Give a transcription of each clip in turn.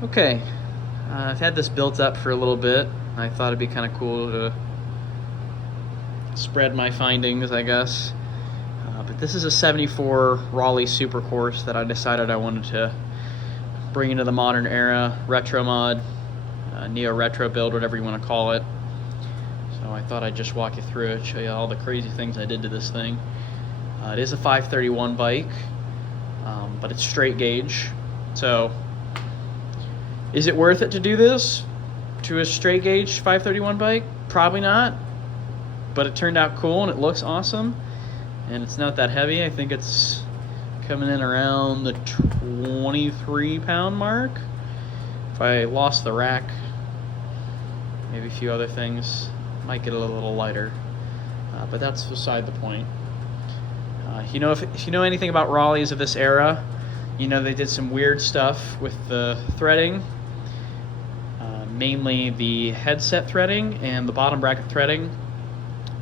Okay, I've had this built up for a little bit. I thought it'd be kind of cool to spread my findings, I guess. But this is a 74 Raleigh Super Course that I decided I wanted to bring into the modern era, retro mod, neo-retro build, whatever you want to call it. So I thought I'd just walk you through it, show you all the crazy things I did to this thing. It is a 531 bike, but it's straight gauge. So is it worth it to do this to a straight gauge 531 bike? Probably not, but it turned out cool and it looks awesome, and it's not that heavy. I think it's coming in around the 23-pound mark. If I lost the rack, maybe a few other things, might get a little lighter, but that's beside the point. If you know anything about Raleighs of this era, you know they did some weird stuff with the threading, mainly the headset threading and the bottom bracket threading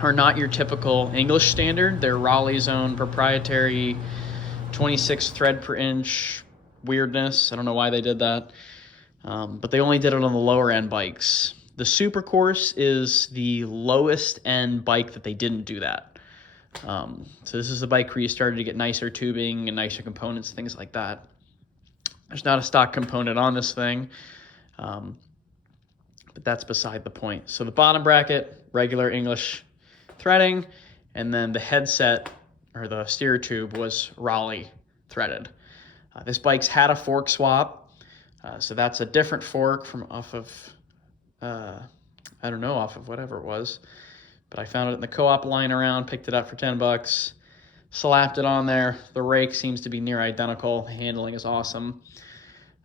are not your typical English standard. They're Raleigh's own proprietary 26 thread per inch weirdness. I don't know why they did that, but they only did it on the lower end bikes. The Super Course is the lowest end bike that they didn't do that. So this is the bike where you started to get nicer tubing and nicer components, things like that. There's not a stock component on this thing, but that's beside the point. So the bottom bracket, regular English threading, and then the headset or the steer tube was Raleigh threaded. This bike's had a fork swap, so that's a different fork from off of whatever it was. But I found it in the co-op line around, picked it up for 10 bucks, slapped it on there. The rake seems to be near identical. The handling is awesome.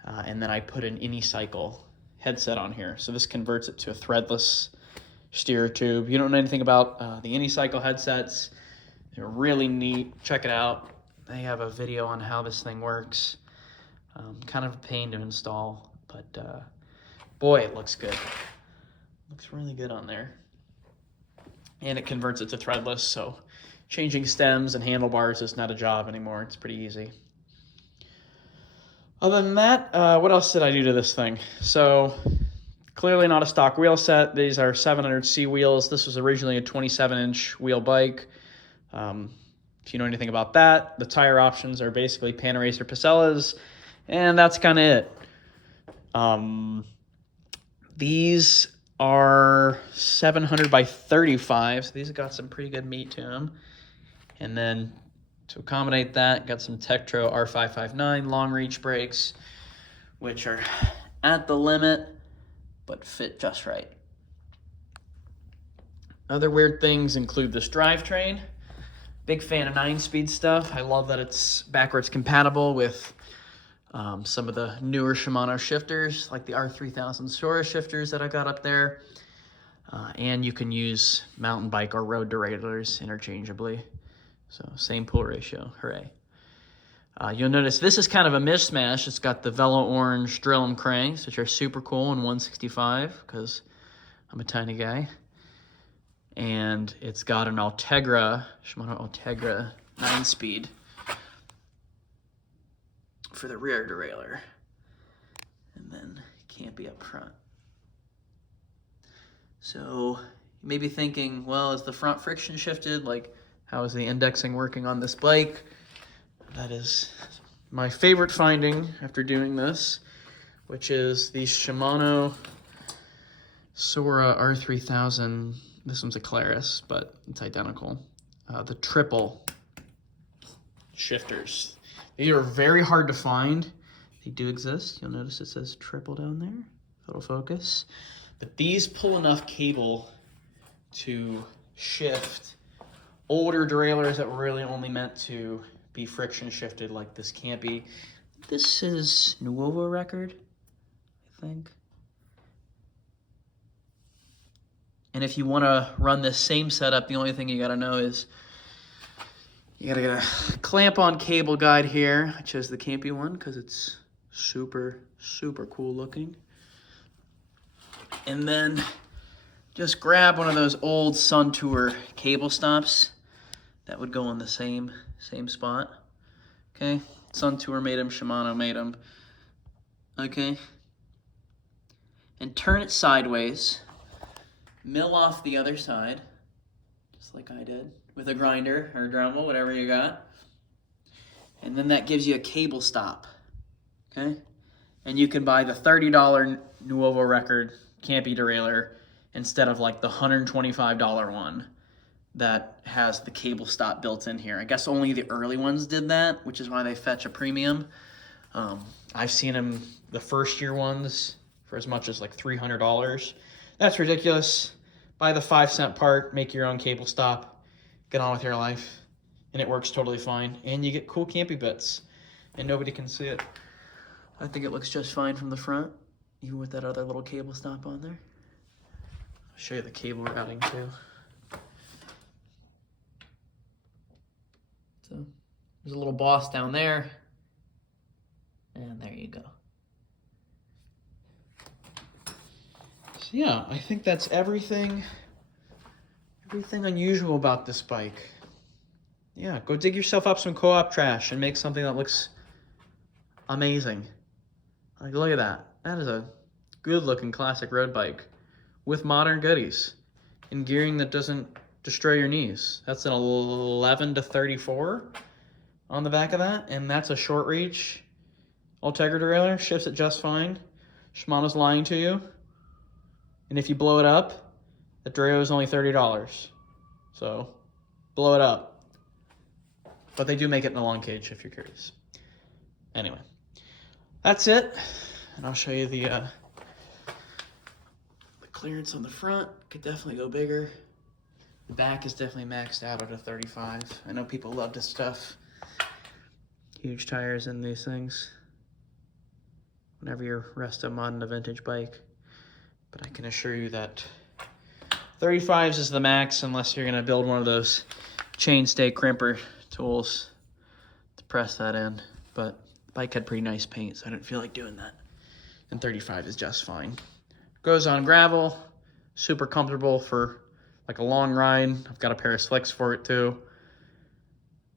And then I put an Anycycle headset on here. So this converts it to a threadless steer tube. You don't know anything about the Anycycle headsets. They're really neat. Check it out. They have a video on how this thing works. Kind of a pain to install, but boy, it looks good. Looks really good on there. And it converts it to threadless, so changing stems and handlebars is not a job anymore. It's pretty easy. Other than that, what else did I do to this thing? So clearly not a stock wheel set. These are 700C wheels. This was originally a 27-inch wheel bike. If you know anything about that, the tire options are basically Panaracer Pacellas, and that's kind of it. These are 700 by 35, so these have got some pretty good meat to them. And then to accommodate that, got some Tektro R559 long reach brakes, which are at the limit, but fit just right. Other weird things include this drivetrain. Big fan of 9-speed stuff. I love that it's backwards compatible with some of the newer Shimano shifters, like the R3000 Sora shifters that I got up there. And you can use mountain bike or road derailleurs interchangeably. So same pull ratio, hooray. You'll notice this is kind of a mishmash. It's got the Velo Orange drill and cranks, which are super cool in 165, because I'm a tiny guy. And it's got an Shimano Ultegra 9-speed for the rear derailleur, and then can't be up front. So you may be thinking, well, is the front friction shifted? Like, how is the indexing working on this bike? That is my favorite finding after doing this, which is the Shimano Sora R3000. This one's a Claris, but it's identical. The triple shifters. These are very hard to find. They do exist. You'll notice it says triple down there. It'll focus. But these pull enough cable to shift older derailleurs that were really only meant to be friction shifted, like this can't be. This is Nuovo record, I think. And if you want to run this same setup, the only thing you got to know is you got to get a clamp-on cable guide here. I chose the campy one because it's super, super cool looking. And then just grab one of those old Sun Tour cable stops. That would go on the same spot. Okay, Sun Tour made them, Shimano made them. Okay, and turn it sideways. Mill off the other side, just like I did, with a grinder or a Dremel, whatever you got. And then that gives you a cable stop, okay? And you can buy the $30 Nuovo Record Campy derailleur instead of like the $125 one that has the cable stop built in here. I guess only the early ones did that, which is why they fetch a premium. I've seen them, the first year ones, for as much as like $300. That's ridiculous. Buy the 5-cent part, make your own cable stop, get on with your life, and it works totally fine. And you get cool campy bits, and nobody can see it. I think it looks just fine from the front, even with that other little cable stop on there. I'll show you the cable routing too. So there's a little boss down there, and there you go. So yeah, I think that's everything unusual about this bike. Yeah, go dig yourself up some co-op trash and make something that looks amazing. Like, look at that. That is a good looking classic road bike with modern goodies and gearing that doesn't destroy your knees. That's an 11 to 34 on the back of that, and that's a short reach Ultegra derailleur, shifts it just fine. Shimano's lying to you. And if you blow it up, the derailleur is only $30. So blow it up. But they do make it in a long cage if you're curious. Anyway, that's it. And I'll show you the clearance on the front. Could definitely go bigger. The back is definitely maxed out at a 35. I know people love to stuff huge tires in these things whenever you're resto modding a vintage bike. But I can assure you that 35s is the max unless you're gonna build one of those chainstay crimper tools to press that in. But the bike had pretty nice paint, so I didn't feel like doing that. And 35 is just fine. Goes on gravel, super comfortable for like a long ride. I've got a pair of slicks for it too.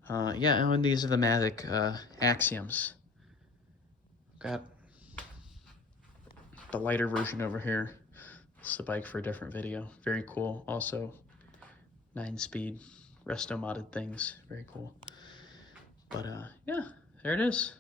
Yeah, and these are the Mavic Axioms. Got the lighter version over here. It's the bike for a different video. Very cool. Also, 9-speed resto modded things. Very cool. But yeah, there it is.